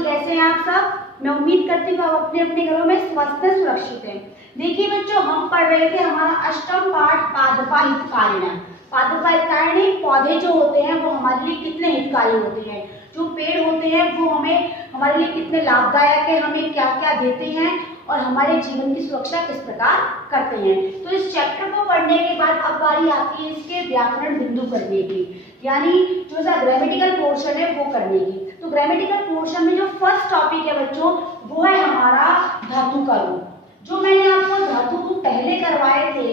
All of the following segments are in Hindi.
बच्चों, कैसे हैं आप सब? मैं उम्मीद करती हूँ आप अपने अपने घरों में स्वस्थ हैं, सुरक्षित हैं। देखिए बच्चों, हम पढ़ रहे थे हमारा अष्टम पाठ पादपा हितकारिणः। पादपा हितकारिणी, पौधे जो होते हैं वो हमारे लिए कितने हितकारी होते हैं, जो पेड़ होते हैं वो हमारे लिए कितने लाभदायक है, हमें क्या क्या देते हैं और हमारे जीवन की सुरक्षा किस प्रकार करते हैं। तो इस चैप्टर को पढ़ने के बाद अब बारी आती है इसके व्याकरण बिंदु करने की, यानी जो सा ग्रामेटिकल पोर्शन है वो करने की। तो ग्रामेटिकल पोर्शन में जो फर्स्ट टॉपिक है बच्चों, वो है हमारा धातु का रूप। जो मैंने आपको धातु रूप पहले करवाए थे,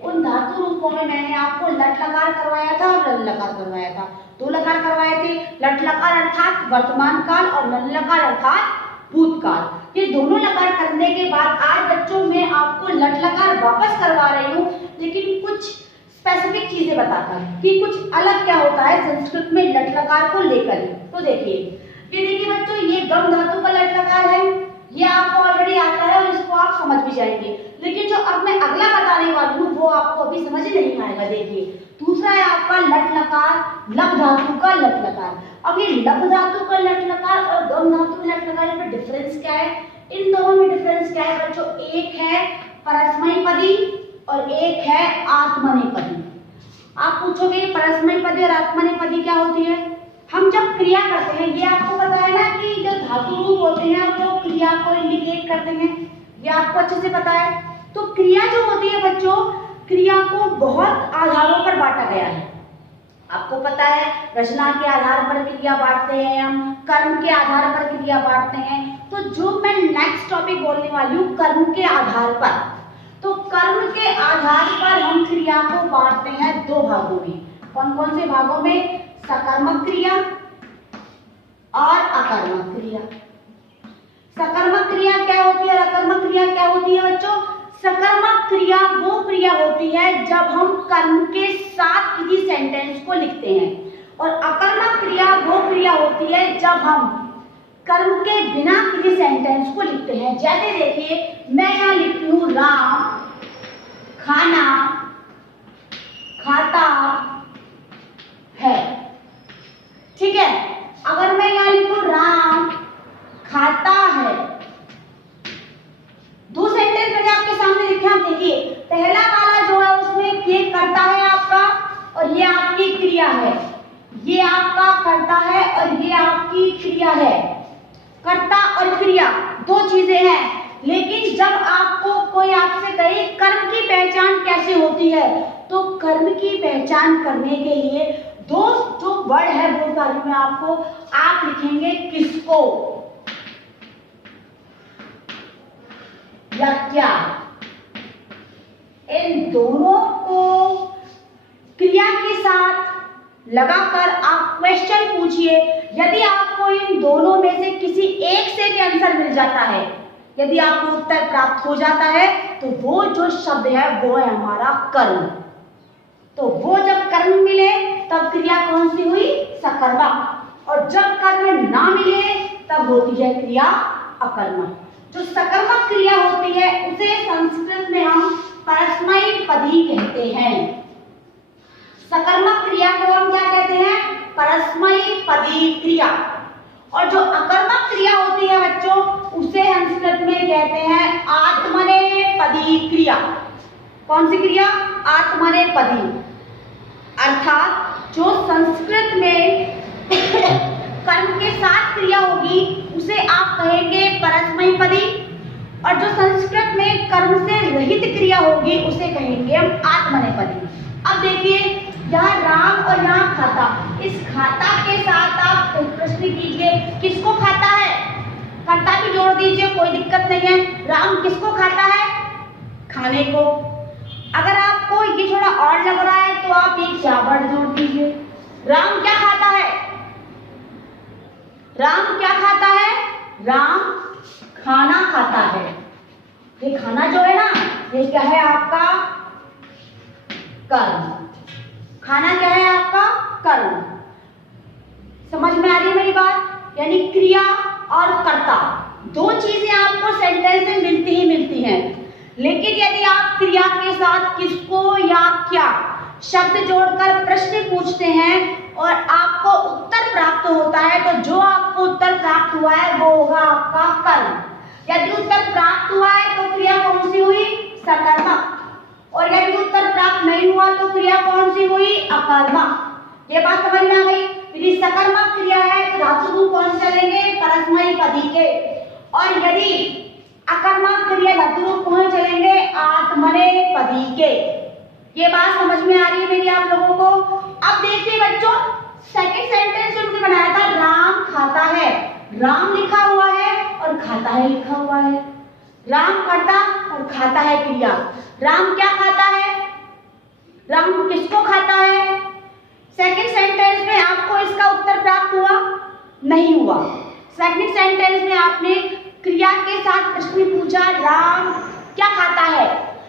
उन धातु रूपों में मैंने आपको लट लकार करवाया था और लल लकार करवाया था। दो लकार करवाए थे, लट लकार अर्थात वर्तमान काल और लल लकार अर्थात भूतकाल। ये दोनों लकार करने के बाद आज बच्चों मैं आपको लट लकार वापस करवा रही हूँ, लेकिन कुछ स्पेसिफिक चीजें बताकर कि कुछ अलग क्या होता है संस्कृत में लट लकार को लेकर। तो देखिए बच्चों, ये गम धातु का लट लकार है, ये आपको ऑलरेडी आता है और इसको आप समझ भी जाएंगे। लेकिन जो अब मैं अगला बताने वाली हूँ वो आपको अभी समझ नहीं आएगा। देखिए, दूसरा है आपका लट लकार, लब धातु का लट लकार। अब ये लब धातु का लट लकार और गम धातु लट लकार में डिफरेंस क्या है? इन दोनों में डिफरेंस क्या है बच्चों? एक है परस्मैपदी और एक है आत्मनेपदी। आप पूछोगे परस्मैपदी और आत्मनेपदी क्या होती है? हम जब क्रिया करते हैं, ये आपको पता है ना कि जो धातु रूप होते हैं वो क्रिया को इंडिकेट करते हैं, ये आपको अच्छे से पता है। तो क्रिया जो होती है बच्चों, क्रिया को बहुत आधारों पर बांटा गया है। आपको पता है रचना के आधार पर क्रिया बांटते हैं, हम कर्म के आधार पर क्रिया बांटते हैं। तो जो मैं नेक्स्ट टॉपिक बोलने वाली हूँ कर्म के आधार पर, तो कर्म के आधार पर हम क्रिया को बांटते हैं दो भागों में। कौन कौन से भागों में? सकर्मक क्रिया और अकर्मक क्रिया। सकर्मक क्रिया क्या होती है और अकर्मक क्रिया क्या होती है बच्चों? सकर्मक क्रिया वो क्रिया होती है जब हम कर्म के साथ किसी सेंटेंस को लिखते हैं, और अकर्मक क्रिया वो क्रिया होती है जब हम कर्म के बिना किसी सेंटेंस को लिखते हैं। जैसे देखिए, मैं यहाँ लिखती हूँ राम खाना खाता है, ठीक है। अगर मैं यहाँ लिखूं राम खाता है, दो सेंटेंस मैंने आपके सामने लिखे। आप देखिए, पहला वाला जो है उसमें ये करता है आपका और ये आपकी क्रिया है, ये आपका करता है और ये आपकी क्रिया है। कर्ता और क्रिया दो चीजें हैं। लेकिन जब आपको कोई आपसे कहे कर्म की पहचान कैसे होती है, तो कर्म की पहचान करने के लिए दो जो वर्ड है वो कार्य में आपको आप लिखेंगे किसको या क्या। इन दोनों को क्रिया के साथ लगाकर आप क्वेश्चन पूछिए। यदि आपको इन दोनों में से किसी एक से भी आंसर मिल जाता है, यदि आपको उत्तर प्राप्त हो जाता है, तो वो जो शब्द है वो है हमारा कर्म। तो वो जब कर्म मिले तब क्रिया कौन सी हुई? सकर्मक। और जब कर्म ना मिले तब होती है क्रिया अकर्मक। जो सकर्मक क्रिया होती है उसे संस्कृत में हम परस्मैपदी कहते हैं। सकर्मक क्रिया को हम क्या कहते हैं? परस्मैपदी क्रिया। और जो अकर्मक क्रिया होती है बच्चों, उसे संस्कृत में कहते हैं आत्मनेपदी क्रिया। कौन सी क्रिया? आत्मनेपदी। अर्थात जो संस्कृत में कर्म के साथ क्रिया होगी उसे आप कहेंगे परस्मैपदी, और जो संस्कृत में कर्म से रहित क्रिया होगी उसे कहेंगे हम आत्मनेपदी। अब देखिए, यहाँ राम और यहाँ खाता, इस खाता के साथ आप प्रश्न कीजिए किसको खाता है, कर्ता भी जोड़ दीजिए, कोई दिक्कत नहीं है। राम किसको खाता है? खाने को। अगर आपको ये थोड़ा और लग रहा है तो आप एक क्या वर्ड जोड़ दीजिए, राम क्या खाता है? राम क्या खाता है? राम खाना खाता है। ये खाना जो है ना, ये क्या है आपका? कर्म। खाना क्या है आपका? कर्म। समझ में आ रही है मेरी बात? यानी क्रिया और कर्ता दो चीजें आपको सेंटेंस में मिलती ही मिलती हैं। लेकिन यदि आप क्रिया के साथ किसको या क्या शब्द जोड़कर प्रश्न पूछते हैं और आपको उत्तर प्राप्त होता है, तो जो आपको उत्तर प्राप्त हुआ है वो ये बात समझ में आ गई। यदि सकर्मक क्रिया है तो धातु रूप कौन से चलेंगे? परस्मैपदी के। और यदि अकर्मक क्रिया धातु रूप कौन चलेंगे? आत्मनेपदी के। ये बात समझ में आ रही है मेरी आप लोगों को? अब देखिए बच्चों, सेकंड सेंटेंस जो हमने बनाया था, राम खाता है, राम लिखा हुआ है और खाता है लिखा हुआ है। राम करता और खाता है क्रिया। राम क्या खाता है? राम किसको खाता है? सेकंड सेंटेंस में आपको इसका उत्तर प्राप्त हुआ? नहीं हुआ। सेकंड सेंटेंस में आपने क्रिया के साथ प्रश्न पूछा, राम क्या खाता है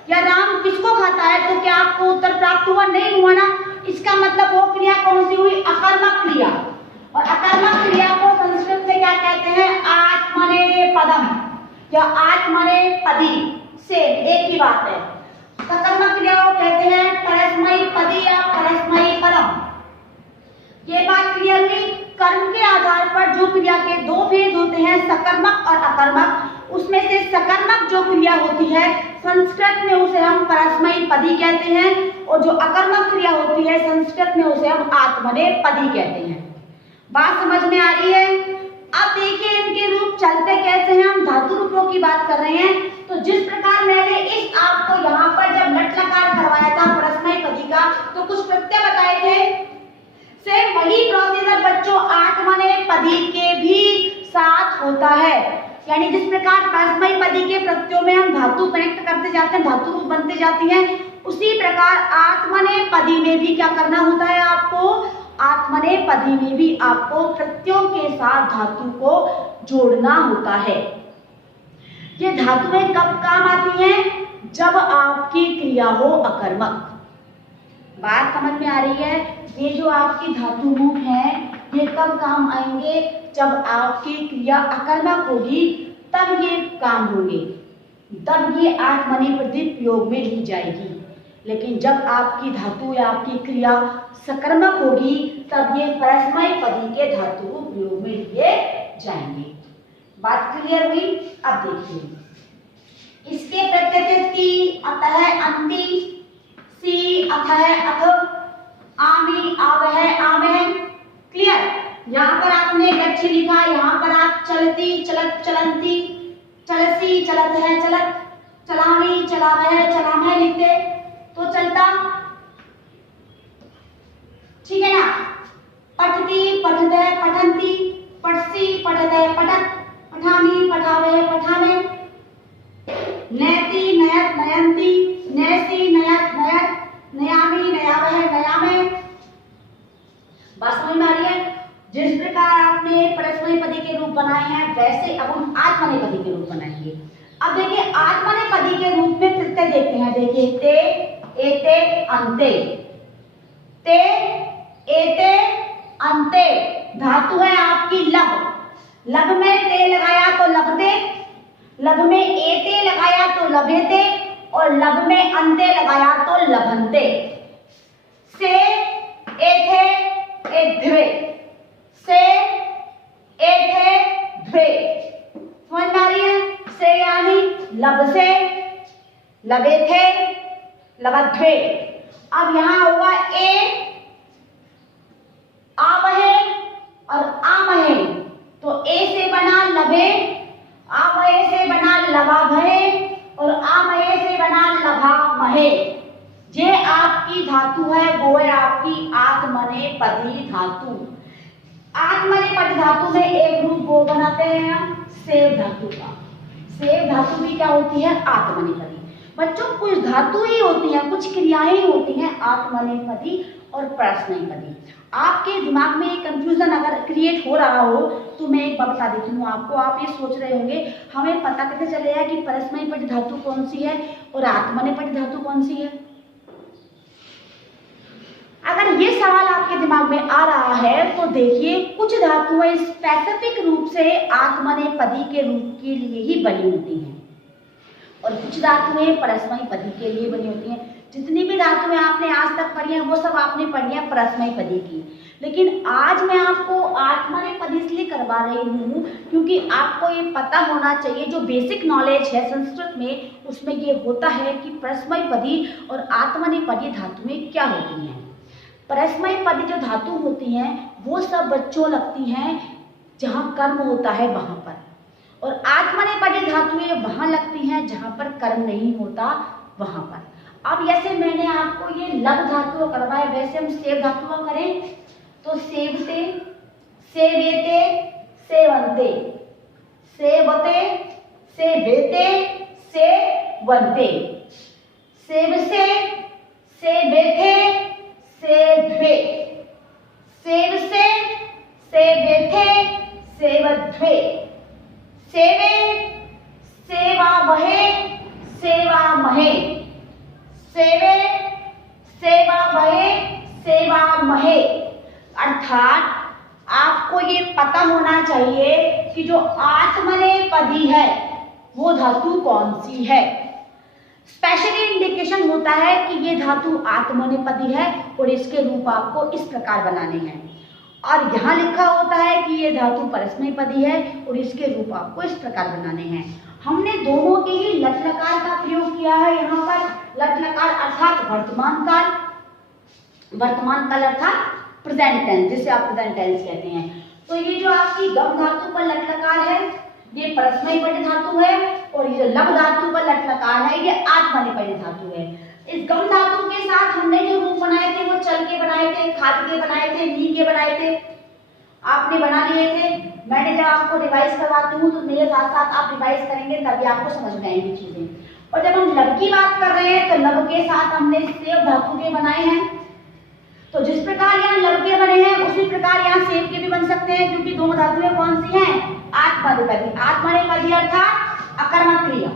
या राम किसको खाता है, तो क्या आपको उत्तर प्राप्त हुआ? नहीं हुआ ना। इसका मतलब वो क्रिया कौन सी हुई? अकर्मक क्रिया। और अकर्मक क्रिया को संस्कृत में क्या कहते हैं? आत्मनेपदम या आत्मनेपदी। से एक ही बात है। सकर्मक क्रिया को कहते हैं परस्मैपदी या परस्मैपदम। ये बात क्लियर हुई। कर्म के आधार पर जो क्रिया के दो भेद होते हैं, सकर्मक और अकर्मक, उसमें से सकर्मक जो क्रिया होती है संस्कृत में उसे हम परस्मैपदी कहते हैं, और जो अकर्मक क्रिया होती है संस्कृत में उसे हम आत्मनेपदी कहते हैं। बात समझ में आ रही है? अब देखिए इनके रूप चलते कैसे हैं। हम धातु रूपों की बात कर रहे हैं, तो जिस प्रकार मैंने इस आपको यहाँ पर जब लट लकार करवाया था परस्मैपदी का, तो कुछ प्रत्यय बताए थे। सेम वही प्रोसीजर बच्चों आत्मनेपदी के भी साथ होता है। यानी जिस प्रकार परस्मैपदी के प्रत्ययों में हम धातु कनेक्ट करते जाते हैं, धातु रूप बनते जाती हैं, उसी प्रकार आत्मनेपदी में भी क्या करना होता है आपको? आत्मनेपदी में भी आपको प्रत्ययों के साथ धातु को जोड़ना होता है। ये धातुएं कब काम आती हैं? जब आपकी क्रिया हो अकर्मक। बात समझ में आ रही है? ये जो आपकी धातु रूप हैं, ये कब काम आएंगे? जब आपकी क्रिया अकर्मक होगी तब ये काम होंगे, तब ये आत्मनेपदी प्रयोग में ली जाएगी। लेकिन जब आपकी धातु या आपकी क्रिया सकर्मक होगी तब ये परस्मैपदी के धातु प्रयोग में लिए जाएंगे। बात क्लियर हुई? अब देखिए इसके प्रत्यय थे ती, अतः, अंति, सी, अतः, अथ, आमी, आवह, आमह। क्लियर? यहाँ पर आपने गच्छ लिखा, यहाँ पर आप चलती, चलत, चलंती, चलसी, चलत है, चलत, चलामी, चलावह, चलामह लिखते तो चलता। ठीक है ना? पठती, पठते, पठंती, पठसी, पठते, पठत, पठामी, पठावह, पठामे, नयति, नयत, नयंती, नयसी, नयत, नयत, नयामी, नयावह, नयामे। बात समझ में आ रही है? जिस प्रकार आपने परस्मैपदी के रूप बनाए हैं, वैसे अब हम आत्मनेपदी के रूप बनाएंगे। अब देखिए आत्मनेपदी के रूप में प्रत्यय देखते हैं। देखिए ते, एते, अंते। ते, एते, अंते। धातु है आपकी लब। लब में ते लगाया तो लबते, लब में एते लगाया तो लभेते, और लब में अंते लगाया तो लभंते। से, एथे, एध्वे। से, एथे, ध्वे। समझ में आ रही है? से यानी लब से, लबे थे, लबध्वे। अब यहां हुआ ए, आवहे और आमहे, तो ए से बना लबे, आवहे से बना लबाभे, और आमहे से बना लभामहे। ये आपकी धातु है, वो है आपकी आत्मनेपदी धातु। आत्मनेपदी धातु में एक रूप वो बनाते हैं हम सेव धातु का। सेव धातु भी क्या होती है? आत्मनेपदी। बच्चों कुछ धातु ही होती हैं, कुछ क्रियाएं होती हैं आत्मनेपदी और परस्मैपदी। आपके दिमाग में एक कंफ्यूजन अगर क्रिएट हो रहा हो तो मैं एक बात बता देती हूँ आपको। आप ये सोच रहे होंगे हमें पता कैसे चलेगा कि परस्मैपदी धातु कौन सी है और आत्मनेपदी धातु कौन सी है? अगर ये सवाल आपके दिमाग में आ रहा है तो देखिए कुछ धातुएं स्पेसिफिक रूप से आत्मनेपदी के रूप के लिए ही बनी होती हैं और कुछ धातुएं परस्मैपदी के लिए बनी होती हैं। जितनी भी धातुएं आपने आज तक पढ़ी हैं वो सब आपने पढ़ी हैं परस्मैपदी की, लेकिन आज मैं आपको आत्मनेपदी इसलिए करवा रही हूँ क्योंकि आपको ये पता होना चाहिए, जो बेसिक नॉलेज है संस्कृत में उसमें ये होता है कि परस्मैपदी और आत्मनेपदी धातुएं क्या होती हैं। परस्मैपदी पदी जो धातु होती हैं वो सब बच्चों लगती हैं जहाँ कर्म होता है वहाँ पर, और आत्मनेपदी धातुएं वहाँ लगती हैं जहाँ पर कर्म नहीं होता वहाँ पर। अब जैसे मैंने आपको ये लघु धातु करवाए, वैसे हम सेव धातु करें तो सेवते, सेवेते, सेवन्ते, सेवते, सेवेते, सेवन्ते, सेवसे, सेवेथे, सेव्वे, सेवसे, सेवेथे, सेवध्वे, सेवे, सेवावहे, सेवामहे, सेवे, सेवावहे, सेवामहे। अर्थात आपको ये पता होना चाहिए कि जो आत्मनेपदी है वो धातु कौन सी है। स्पेशली इंडिकेशन होता है कि ये धातु आत्मनेपदी है और इसके रूप आपको इस प्रकार बनाने हैं, और यहाँ लिखा होता है कि ये धातु परस्मैपदी है और इसके रूप आपको इस प्रकार बनाने हैं। हमने दोनों के ही लट लकार का प्रयोग किया है यहाँ पर। लट लकार अर्थात वर्तमान काल, वर्तमान काल अर्थात प्रेजेंट टेंस, जिसे आप प्रेजेंट टेंस कहते हैं। तो ये जो आपकी गम धातु पर लट लकार है ये परस्मैपदी धातु है, और ये जो लघु धातु पर लट लकार है ये आत्मनेपदी धातु है। इस गम धातु के साथ हमने जो रूप बनाए थे वो चल के बनाए थे, खाद के बनाए थे, नी के बनाए थे, आपने बना लिए थे। मैंने जब आपको रिवाइज करवाती हूँ तो मेरे साथ साथ आप रिवाइज करेंगे तभी आपको समझ में आएंगी चीजें। और जब हम लघु की बात कर रहे हैं तो लघु के साथ हमने सेव धातु के बनाए हैं। तो जिस प्रकार यहाँ लघु के बने हैं उसी प्रकार यहाँ सेव के भी बन सकते हैं, क्योंकि दोनों धातुएं कौन सी हैं? आत्मनेपदी। आत्मनेपदी अर्थात अकर्मक क्रिया।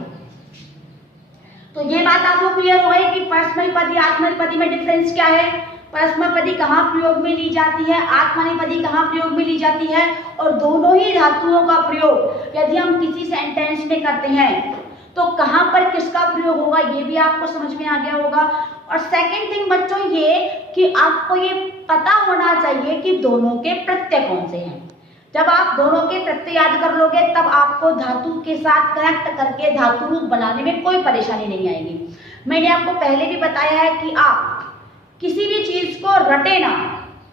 तो ये बात आपको क्लियर हो गई कि परस्मैपदी आत्मनेपदी में डिफरेंस क्या है, परस्मैपदी कहाँ प्रयोग में ली जाती है, आत्मनेपदी कहाँ प्रयोग में ली जाती है, और दोनों ही धातुओं का प्रयोग यदि हम किसी सेंटेंस में करते हैं तो कहाँ पर किसका प्रयोग होगा ये भी आपको समझ में आ गया होगा। और सेकंड थिंग बच्चों ये कि आपको ये पता होना चाहिए कि दोनों के प्रत्यय कौन से हैं। जब आप दोनों के प्रत्यय याद कर लोगे तब आपको धातु के साथ कनेक्ट करके धातु रूप बनाने में कोई परेशानी नहीं आएगी। मैंने आपको पहले भी बताया है कि आप किसी भी चीज को रटे ना,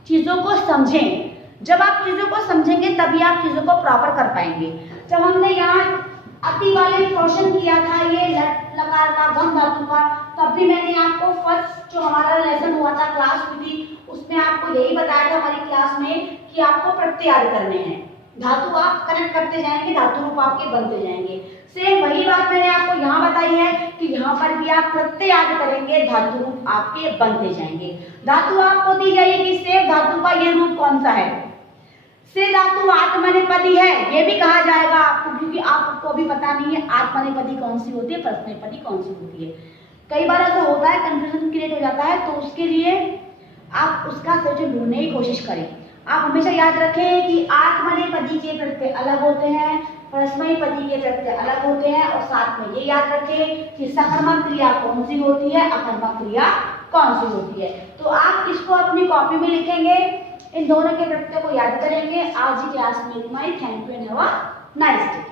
चीजों को समझें। जब आप चीजों को समझेंगे तभी आप चीजों को प्रॉपर कर पाएंगे। जब हमने यहाँ अति वाले पोर्शन किया था ये लट लकार का गम धातु का, तब भी मैंने आपको फर्स्ट जो हमारा लेसन हुआ था क्लास हुई थी उसमें आपको यही बताया था हमारी क्लास में कि आपको प्रत्यय याद करने हैं। धातु आप कनेक्ट करते जाएंगे, धातु रूप आपके बनते जाएंगे। सेम वही बात मैंने आपको यहाँ बताई है कि यहाँ पर भी आप प्रत्यय याद करेंगे, धातु रूप आपके बनते जाएंगे। धातु आपको दी जाएगी सेव धातु का ये रूप कौन सा है, से धातु आत्मनेपदी है ये भी कहा जाएगा आपको, क्योंकि आपको अभी पता नहीं है आत्मनेपदी कौन सी होती है, परस्मैपदी कौन सी होती है। कई बार ऐसा होता है कंफ्यूजन क्रिएट हो जाता है, तो उसके लिए आप उसका सोल्यूशन ढूंढने की कोशिश करें। आप हमेशा याद रखें कि आत्मनेपदी के प्रत्यय अलग होते हैं, परस्मैपदी के प्रत्यय अलग होते हैं, और साथ में ये याद रखें कि सकर्मक क्रिया कौन सी होती है, अकर्मक क्रिया कौन सी होती है। तो आप इसको अपनी कॉपी में लिखेंगे, इन दोनों के प्रत्यय को याद करेंगे। आज की क्लास में इतना ही। Thank you and have a nice day.